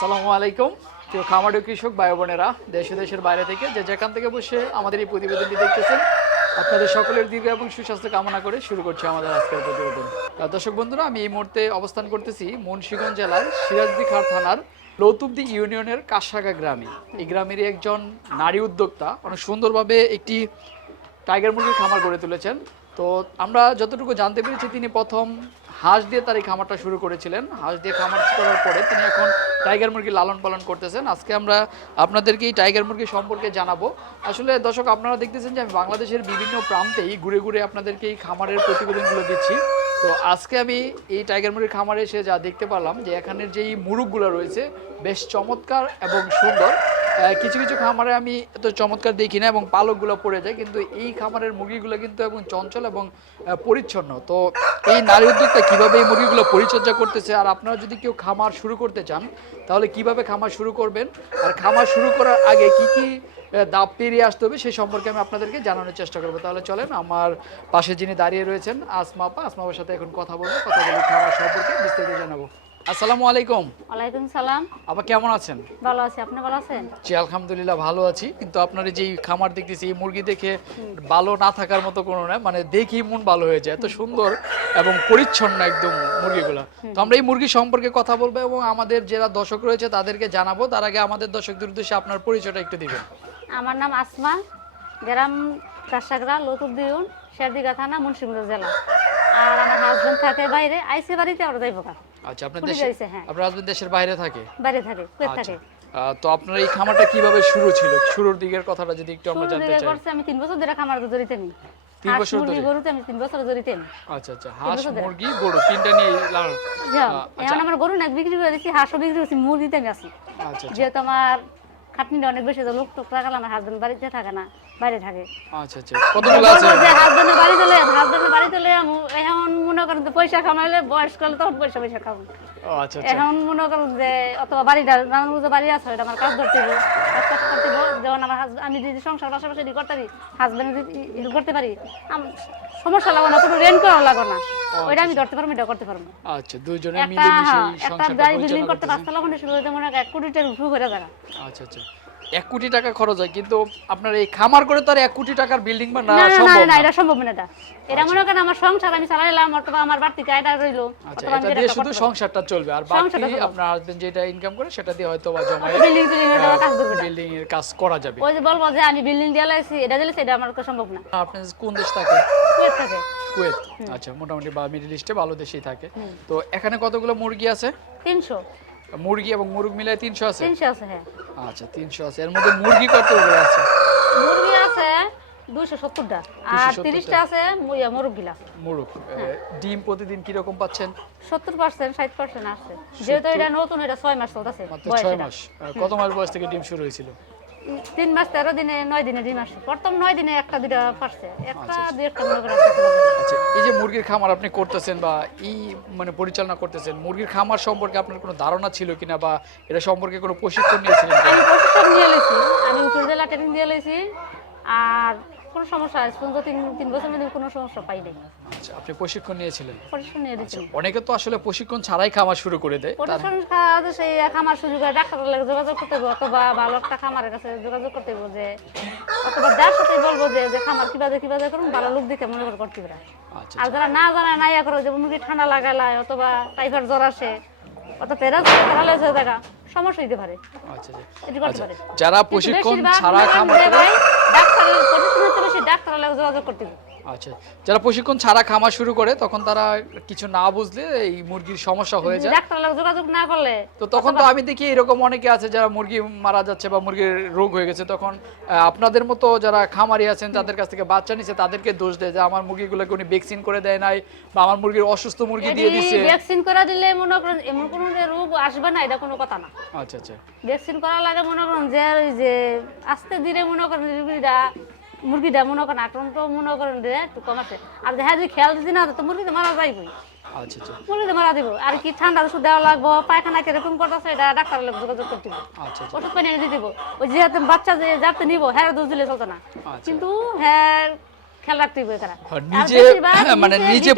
আসসালামু আলাইকুম। প্রিয় খামারীয় কৃষক ভাই বোনেরা, দেশ দেশের বাইরে থেকে যে যেখান থেকে বসে আমাদের এই প্রতিবেদনটি দেখতেছেন, আপনাদের সকলের দীর্ঘ এবং সুস্বাস্থ্য কামনা করে শুরু করছি আমাদের আজকের প্রতিবেদন। দর্শক বন্ধুরা, আমি এই মুহূর্তে অবস্থান করতেছি মুন্সিগঞ্জ জেলার সিরাজদি খার থানার লৌতুবদি ইউনিয়নের কাশাগা গ্রামে। এই গ্রামেরই একজন নারী উদ্যোক্তা, অনেক সুন্দরভাবে একটি টাইগার মুরগির খামার গড়ে তুলেছেন। তো আমরা যতটুকু জানতে পেরেছি, তিনি প্রথম হাঁস দিয়ে তার এই খামারটা শুরু করেছিলেন। হাঁস দিয়ে খামার করার পরে তিনি এখন টাইগার মুরগি লালন পালন করতেছেন। আজকে আমরা আপনাদেরকে এই টাইগার মুরগি সম্পর্কে জানাব। আসলে দর্শক, আপনারা দেখতেছেন যে আমি বাংলাদেশের বিভিন্ন প্রান্তেই ঘুরে ঘুরে আপনাদেরকে এই খামারের প্রতিবেদনগুলো দিচ্ছি। তো আজকে আমি এই টাইগার মুরগির খামারে এসে যা দেখতে পারলাম যে এখানের যেই মুরগগুলো রয়েছে, বেশ চমৎকার এবং সুন্দর। কিছু কিছু খামারে আমি এত চমৎকার দেখি না এবং পালকগুলো পড়ে যায়, কিন্তু এই খামারের মুরগিগুলো কিন্তু এবং চঞ্চল এবং পরিচ্ছন্ন। তো এই নারী উদ্যোক্তা কীভাবে এই মুরগিগুলো পরিচর্যা করতেছে, আর আপনারা যদি কেউ খামার শুরু করতে চান, তাহলে কীভাবে খামার শুরু করবেন, আর খামার শুরু করার আগে কি কি ধাপ পেরিয়ে আসতে হবে সেই সম্পর্কে আমি আপনাদেরকে জানানোর চেষ্টা করব। তাহলে চলেন, আমার পাশে যিনি দাঁড়িয়ে রয়েছেন, আসমা আপা, আসমা আপার সাথে এখন কথা বলব, কথা বলে খামার সম্পর্কে বিস্তারিত জানাব। আসসালামু আলাইকুম। ওয়ালাইকুম সালাম। আপা কেমন আছেন? ভালো আছি আপনি ভালো আছেন? জি আলহামদুলিল্লাহ ভালো আছি। কিন্তু আপনার এই যে খামার দেখতেছি এই মুরগি দেখে ভালো না থাকার মতো কোনো না মানে দেখি মন ভালো হয়ে যায়। এত সুন্দর এবং পরিচ্ছন্ন একদম মুরগিগুলো। তো আমরা এই মুরগি সম্পর্কে কথা বলব এবং আমাদের যারা দর্শক রয়েছে তাদেরকে জানাব। তার আগে আমাদের দর্শকদের উদ্দেশ্যে আপনার পরিচয়টা একটু দিবেন। আমার নাম আসমা গ্রাম কাশাগরা লতুদ্দিউন শেরদিঘা থানা মুন্সিগঞ্জ জেলা। আর আমার হাজবেন্ড থাকে বাইরে আইসি বাড়িতে ওরা যাইব আচ্ছা আপনার দেশে হ্যাঁ। আপনার হাজবেন্ড দেশের বাইরে থাকে? বাইরে থাকে কুয়েত আচ্ছা। থাকে? তো আপনার এই খামারটা কীভাবে শুরু ছিল? শুরুর দিকের কথাটা যদি একটু আমরা জানতে চাই। আমি তিন বছর ধরে খামার জড়িত আমি তিন বছর ধরে? গরুতে আমি তিন বছর জড়িত আচ্ছা আচ্ছা। হাঁস মুরগি গরু তিনটা নিয়ে লাল যাও, আচ্ছা। এখন আমার গরু না বিক্রি করে দিছি হাঁসও বিক্রি করছি মুরগিতে আমি আছি। আচ্ছা আচ্ছা। যেহেতু আমার খাটনিটা অনেক বেশি তো লোক টোক রাখালে আমার হাজবেন্ড বাড়িতে থাকে না বাইরে থাকে। আচ্ছা আচ্ছা কতগুলো আছে? হাজবেন্ডের বাড়ি চলে হাজবেন্ডের বাড়ি চলে এখন মনে করেন তো পয়সা কামাইলে বয়স করলে তখন পয়সা পয়সা খাব। এখন মনে করো যে অথবা বাড়িটা নানান বুঝে বাড়ি আছে এটা আমার কাজ ধরতে কাজ কাজ করতে যেমন আমার আমি যদি সংসার পাশাপাশি ই করতে পারি হাজব্যান্ড যদি করতে পারি সমস্যা লাগবে না কোনো রেন্ট করা লাগবে না। ওইটা আমি ধরতে পারব এটা করতে পারব। আচ্ছা দুইজনে একটা মিলেমিশে হ্যাঁ, এই একটা বিল্ডিং করতে। পাঁচতলা শুরু হতে মনে হয় এক কোটি টাকা উপরে করে জায়গা আচ্ছা আচ্ছা। এক কোটি টাকা খরচ হয় কিন্তু আপনার এই খামার করে তো আর এক কোটি টাকার বিল্ডিং বা না সম্ভব না না। এটা সম্ভব না এটা। এটা মনে করেন আমার সংসার আমি চালাইলাম অথবা আমার বাড়তি কায়দা রইল আচ্ছা অথবা আমি এটা শুধু সংসারটা চলবে আর বাকি আপনার হাজবেন্ড যেটা ইনকাম করে সেটা দিয়ে হয়তো বা পারব। বিল্ডিং টিল্ডিং এটা কাজ করবে বিল্ডিং এর কাজ করা যাবে। ওই যে বলব যে আমি বিল্ডিং দিয়ে লাইছি এটা দিলে সেটা আমার পক্ষে সম্ভব না। আপনি কোন দেশ থাকে? কুয়েত থাকে। কুয়েত। আচ্ছা মোটামুটি বা মিডল ইস্টে ভালো দেশেই থাকে। তো এখানে কতগুলো মুরগি আছে? তিনশো। মুরগি এবং মুরগ মিলায় তিনশো আছে? তিনশো আছে হ্যাঁ। আচ্ছা তিনশো আছে। এর মধ্যে মুরগি কতগুলো আছে? মুরগি আছে দুইশো সত্তরটা। আর তিরিশটা আছে মুরগিলা মুরগ। হ্যাঁ। ডিম প্রতিদিন কীরকম পাচ্ছেন? সত্তর পার্সেন্ট ষাট পার্সেন্ট আছে যেহেতু এটা নতুন এটা ছয় মাস চলতেছে ছয় মাস। কত মাস বয়স থেকে ডিম শুরু হয়েছিল? তিন মাস তেরো দিনে নয় দিনে দুই মাসে। প্রথম নয় দিনে একটা দুটা পারছে একটা আচ্ছা, দুই একটা মনে করে আচ্ছা এই যে মুরগির খামার আপনি করতেছেন বা এই মানে পরিচালনা করতেছেন মুরগির খামার সম্পর্কে আপনার কোনো ধারণা ছিল কিনা বা এটা সম্পর্কে কোনো প্রশিক্ষণ নিয়েছিলেন? আমি প্রশিক্ষণ নিয়ে লইছি। আমি জেলা ট্রেনিং দিয়ে লইছি। আর কোনো সমস্যা আজ পর্যন্ত তিন তিন বছর মধ্যে কোনো সমস্যা পাই নাই। আচ্ছা আপনি প্রশিক্ষণ নিয়েছিলেন? প্রশিক্ষণ নিয়ে দিচ্ছি অনেকে তো আসলে প্রশিক্ষণ ছাড়াই খামার শুরু করে দেয়। প্রশিক্ষণ খাওয়া সেই খামার সুযোগ হয় ডাক্তারের লাগে যোগাযোগ করতে হবে অথবা ভালো একটা খামারের কাছে যোগাযোগ করতে হবে যে অথবা যার সাথে বলব যে যে খামার কীভাবে কীভাবে করুন ভালো লোক দেখে মনে করে করতে পারে। আচ্ছা আর যারা না জানা না ইয়া করে যে মুরগি ঠান্ডা লাগালায় অথবা টাইফয়েড জ্বর আসে অথবা প্যারালাইজ হয়ে থাকা সমস্যা হইতে পারে। আচ্ছা আচ্ছা। আচ্ছা যারা প্রশিক্ষণ ছাড়া খামার প্রশিক্ষণের চেয়ে বেশি ডাক্তারের লাগে যোগাযোগ করতে হবে আচ্ছা যারা প্রশিক্ষণ ছাড়া খামার শুরু করে তখন তারা কিছু না বুঝলে এই মুরগির সমস্যা হয়ে যায়। ডাক্তারের লাগে যোগাযোগ না করলে তো তখন তো আমি দেখি এরকম অনেকে আছে যারা মুরগি মারা যাচ্ছে বা মুরগির রোগ হয়ে গেছে তখন আপনাদের মতো যারা খামারি আছেন তাদের কাছ থেকে বাচ্চা নিছে তাদেরকে দোষ দেয় যে আমার মুরগিগুলোকে উনি ভ্যাকসিন করে দেয় নাই বা আমার মুরগির অসুস্থ মুরগি দিয়ে দিছে। ভ্যাকসিন করা দিলে মনে করেন এমন কোনো যে রোগ আসবে না এটা কোনো কথা না। আচ্ছা আচ্ছা। ভ্যাকসিন করা লাগে মনে করেন যে ওই যে আস্তে ধীরে মনে করেন মুরগিটা মনে করেন আক্রান্ত মনে করেন যে একটু কম আছে। আর দেখা যদি খেয়াল দিদি না তো মুরগি তো মারা যাইবই। আচ্ছা আচ্ছা। মারা দিব আর কি ঠান্ডা ওষুধ দেওয়া লাগবো পায়খানা কীরকম করতেছে এটা লোক যোগাযোগ করতে আচ্ছা ওষুধ পানি এনে দিয়ে দিব। ওই বাচ্চা যে যাতে নিব হ্যাঁ দোষ দিলে চলতো না। কিন্তু হ্যাঁ খেয়াল রাখতে হবে আর আর নিজে মানে নিজে।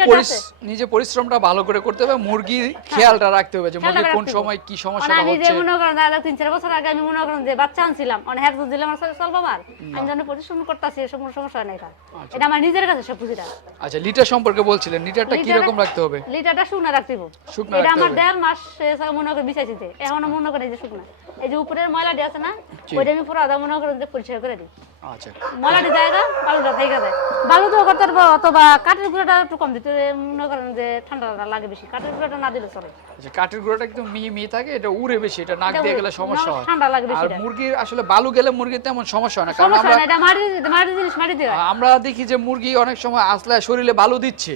নিজে পরিশ্রমটা ভালো করে করতে হবে মুরগির খেয়ালটা রাখতে হবে যে মুরগির কোন সময় কি মানে সমস্যাটা আমি যে মনে করেন দাদা তিন চার বছর আগে আমি মনে করেন যে বাচ্চা আনছিলাম অনেক হেল্প দিলাম আমার চলবো আমার আমি যখন পরিশ্রম করতেছি এসব কোনো সমস্যা নেই এটা এটা আমার নিজের কাছে সব পুঁজিটা আচ্ছা লিটার সম্পর্কে বলছিলেন লিটারটা কি রকম রাখতে হবে? লিটারটা শুকনা রাখতে হবে। শুকনা এটা আমার দেড় মাস মনে করে বিছাইছিতে এখনও মনে এই যে শুকনা। এই যে উপরের ময়লাটি আছে না ওইটা আমি পুরো আদা মনে করেন যে পরিষ্কার করে দিই। আচ্ছা। ময়লাটি জায়গা বালুটা থেকে যায় বালু তো করতে পারব অথবা কাঠের গুঁড়োটা একটু কম দিতে মনে করেন যে ঠান্ডাটা লাগে বেশি কাঠের গুঁড়োটা না দিলে চলে। আচ্ছা কাঠের গুঁড়োটা একদম মিহি মিহি থাকে এটা উড়ে বেশি এটা নাক দিয়ে গেলে সমস্যা হয়। ঠান্ডা লাগে বেশি আর মুরগির আসলে বালু গেলে মুরগির তেমন সমস্যা হয় না কারণ আমরা এটা মাটি মাটি জিনিস মাটি দিয়ে। আমরা দেখি যে মুরগি অনেক সময় আসলে শরীরে বালু দিচ্ছে।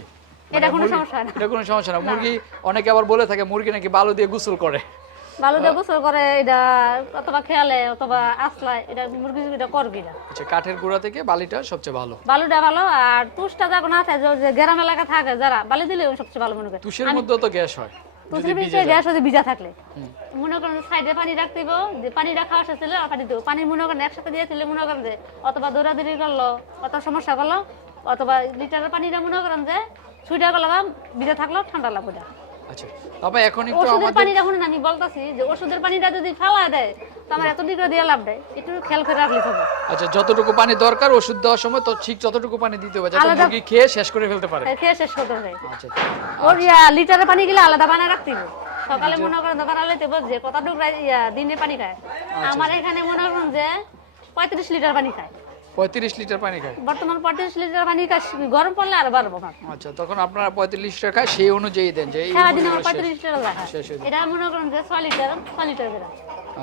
এটা মানে কোনো সমস্যা না। এটা কোনো সমস্যা না। মুরগি অনেকে আবার বলে থাকে মুরগি নাকি বালু দিয়ে গোসল করে। দিয়ে গোসল করে এটা অথবা খেয়ালে অথবা আসলায় এটা মুরগি এটা করবি না আচ্ছা কাঠের গুঁড়া থেকে বালিটা সবচেয়ে ভালো। বালুটা ভালো আর তুষটা যখন যে- গ্রাম এলাকা থাকে যারা বালি দিলে সবচেয়ে ভালো মনে করে তুষের মধ্যেও তো গ্যাস হয় তুষের ভিজে গ্যাস যদি ভিজা থাকলে। মনে করেন সাইডে পানি রাখতে দিব যে পানি পানি দেবো পানি মনে করেন একসাথে দিয়ে দিলে মনে করেন যে অথবা দৌড়াদৌড়ি করল অত সমস্যা করল অথবা লিটারের পানিটা মনে করেন যে ভিজা থাকল ঠান্ডা লাগবে। আচ্ছা তবে এখন একটু আমাদের পানিটা শুনুন আমি বলতেছি যে ওষুধের পানিটা যদি ফেলা দেয় তো আমার এত ডিগ্রি দিয়ে লাভ দেয় একটু খেয়াল করে রাখলে হবে। আচ্ছা যতটুকু পানি দরকার ওষুধ দেওয়ার সময় তো ঠিক ততটুকু পানি দিতে হবে যাতে মুরগি খেয়ে শেষ করে ফেলতে পারে। খেয়ে শেষ করতে হবে। আচ্ছা। ওর ইয়া লিটারের পানি গেলে আলাদা বানায় রাখতে হবে। সকালে মনে করেন দোকান আলাইতে যে কত টুকরা দিনে পানি খায়। আমার এখানে মনে করেন যে পঁয়ত্রিশ লিটার পানি খায়। পঁয়ত্রিশ লিটার পানি খায়। বর্তমান পঁয়ত্রিশ লিটার পানি খায় গরম পড়লে আর বাড়বো আচ্ছা তখন আপনারা পঁয়ত্রিশ লিটার খায় সেই অনুযায়ী দেন যে এই সারাদিন আমার পঁয়ত্রিশ লিটার। এটা মনে করেন যে ছয় লিটার ছয় লিটার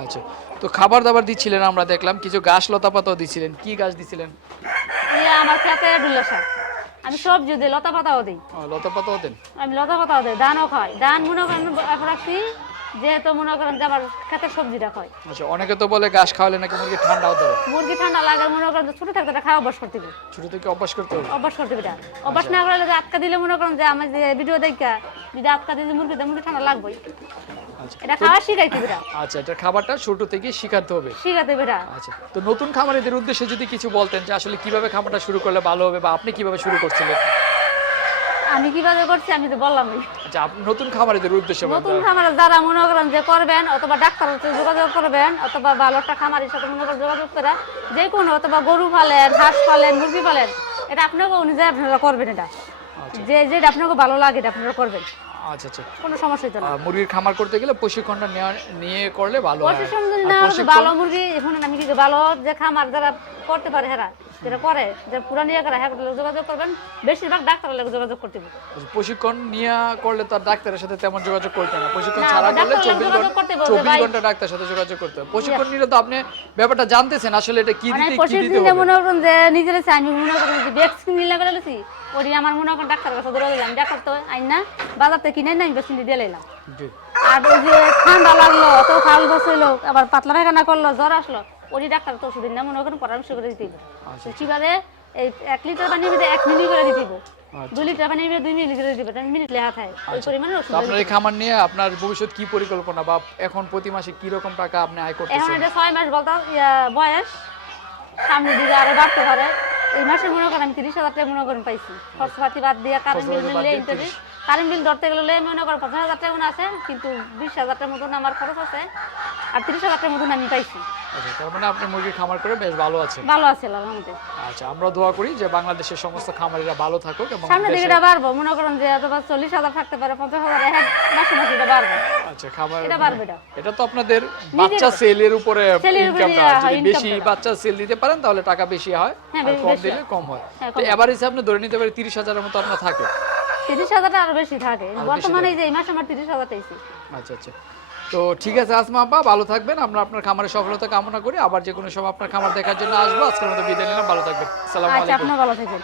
আচ্ছা তো খাবার দাবার দিচ্ছিলেন আমরা দেখলাম কিছু গাছ লতা পাতাও দিচ্ছিলেন। কি গাছ দিছিলেন আমার খেতে ডুল্লা শাক আমি সবজি দিই লতা পাতাও দিই। লতা পাতাও দেন? আমি লতা পাতাও দিই ধানও খাই। ধান মনে করেন রাখছি যেহেতু মনে করেন যে আমার খেতের সবজিটা খাই আচ্ছা অনেকে তো বলে ঘাস খাওয়ালে নাকি মুরগি ঠান্ডাও ধরে মুরগি ঠান্ডা লাগে মনে করেন যে ছোট থাকতে এটা খাওয়া অভ্যাস করতে হবে। ছোট থেকে অভ্যাস করতে হবে? অভ্যাস করতে হবে অভ্যাস না করলে যে আটকা দিলে মনে করেন যে আমি যে ভিডিও দেখা যদি আটকা দিলে মুরগি দেয়, মুরগি ঠান্ডা লাগবেই। আচ্ছা। এটা খাওয়া শিখাইতে হবে আচ্ছা এটা খাবারটা ছোট থেকে শিখাতে হবে। শিখাতে হবে আচ্ছা তো নতুন খামারিদের উদ্দেশ্যে যদি কিছু বলতেন যে আসলে কীভাবে খামারটা শুরু করলে ভালো হবে বা আপনি কীভাবে শুরু করছিলেন? আমি কীভাবে করছি আমি তো বললামই। আচ্ছা নতুন খামারিদের উদ্দেশ্যে নতুন খামার যারা মনে করেন যে করবেন অথবা ডাক্তারের সাথে যোগাযোগ করবেন অথবা ভালো একটা খামারের সাথে মনে করেন যোগাযোগ করে যে কোনো অথবা গরু পালেন হাঁস পালেন মুরগি পালেন এটা আপনাকে অনুযায়ী আপনারা করবেন এটা। যে যেটা আপনাকে ভালো লাগে এটা আপনারা করবেন। আচ্ছা আচ্ছা। কোনো সমস্যা হইতো না। মুরগির খামার করতে গেলে প্রশিক্ষণটা নিয়ে করলে ভালো হয়। প্রশিক্ষণ না প্রশিক্ষণ- ভালো মুরগি এখন আমি কি ভালো যে খামার যারা করতে পারে হেরা যেটা করে যে পুরান ইয়ে করে হ্যাঁ যোগাযোগ করবেন। বেশিরভাগ ডাক্তারের লাগে যোগাযোগ করতে প্রশিক্ষণ নিয়ে করলে তো আর ডাক্তারের সাথে তেমন যোগাযোগ করতে না। প্রশিক্ষণ ছাড়া করলে চব্বিশ ঘণ্টা চব্বিশ ঘণ্টা ডাক্তারের সাথে যোগাযোগ করতে হবে। প্রশিক্ষণ নিলে তো আপনি ব্যাপারটা জানতেছেন আসলে এটা কি মানে দিতে কি প্রশিক্ষণ দিতে দিলে হবে? মনে করুন যে নিজের আমি মনে করেন যে ভ্যাকসিন নিলে করে আমার মনে করেন ডাক্তারের কাছে ধরে দিলাম ডাক্তার তো আইন না কিনে না আমি ভ্যাকসিন দিয়ে আর ওই যে ঠান্ডা লাগল বসইলো আবার পাতলা পায়খানা করল জ্বর আসলো ডাক্তার তো ওষুধ না মনে করেন পরামর্শ করে দিতে আচ্ছা। তো কীভাবে এই এক লিটার ভিতরে এক মিলি করে দিতে দুই লিটার পানি ভিতরে দুই মিলি করে দিবে মিনিট লেখা থাকে। ওই পরিমাণে ওষুধ আপনার এই খামার নিয়ে আপনার ভবিষ্যৎ কি পরিকল্পনা বা এখন প্রতি মাসে কি রকম টাকা আপনি আয় এখন এটা ছয় মাস বলতে ইয়া, বয়স। সামনের দিকে আরও বাড়তে পারে। এই মাসে মনে করেন আমি তিরিশ হাজার টাকা মনে করেন পাইছি। খরচপাতি বাদ দিয়ে কারেন্ট বিল নিলে কারেন্ট বিল ধরতে গেলে মনে করেন পঞ্চাশ হাজার টাকা মনে আছে কিন্তু বিশ হাজার টাকার মতন আমার খরচ আছে আর তিরিশ হাজার টাকার মতন আমি পাইছি। আচ্ছা তার মানে আপনি মুরগির খামার করে বেশ ভালো আছেন। ভালো আছে আলহামদুলিল্লাহ। আচ্ছা আমরা দোয়া করি যে বাংলাদেশের সমস্ত খামারিরা ভালো থাকুক এবং সামনের দিকে এটা বাড়বো মনে করেন যে অথবা চল্লিশ হাজার থাকতে পারে পঞ্চাশ হাজার এক মাসে মাসে এটা বাড়বে। আচ্ছা খাবার এটা বাড়বে এটা। এটা তো আপনাদের বাচ্চা সেলের উপরে ইনকামটা যদি বেশি বাচ্চা সেল দিতে পারেন তাহলে টাকা বেশি হয় হ্যাঁ, আর কম দিলে কম হয়। হ্যাঁ, তো এবার হিসেবে আপনি ধরে নিতে পারেন তিরিশ হাজারের মতো আপনার থাকে। তিরিশ হাজারটা আরও বেশি থাকে। বর্তমানে এই যে এই মাসে আমার তিরিশ হাজার পাইছি আচ্ছা আচ্ছা। তো ঠিক আছে আসমা আব্বা ভালো থাকবেন। আমরা আপনার খামারের সফলতা কামনা করি। আবার যে কোনো সময় আপনার খামার দেখার জন্য আসব। আজকের মতো বিদায় নিলাম। ভালো থাকবেন। সালাম আচ্ছা আলাইকুম। ভালো থাকবেন।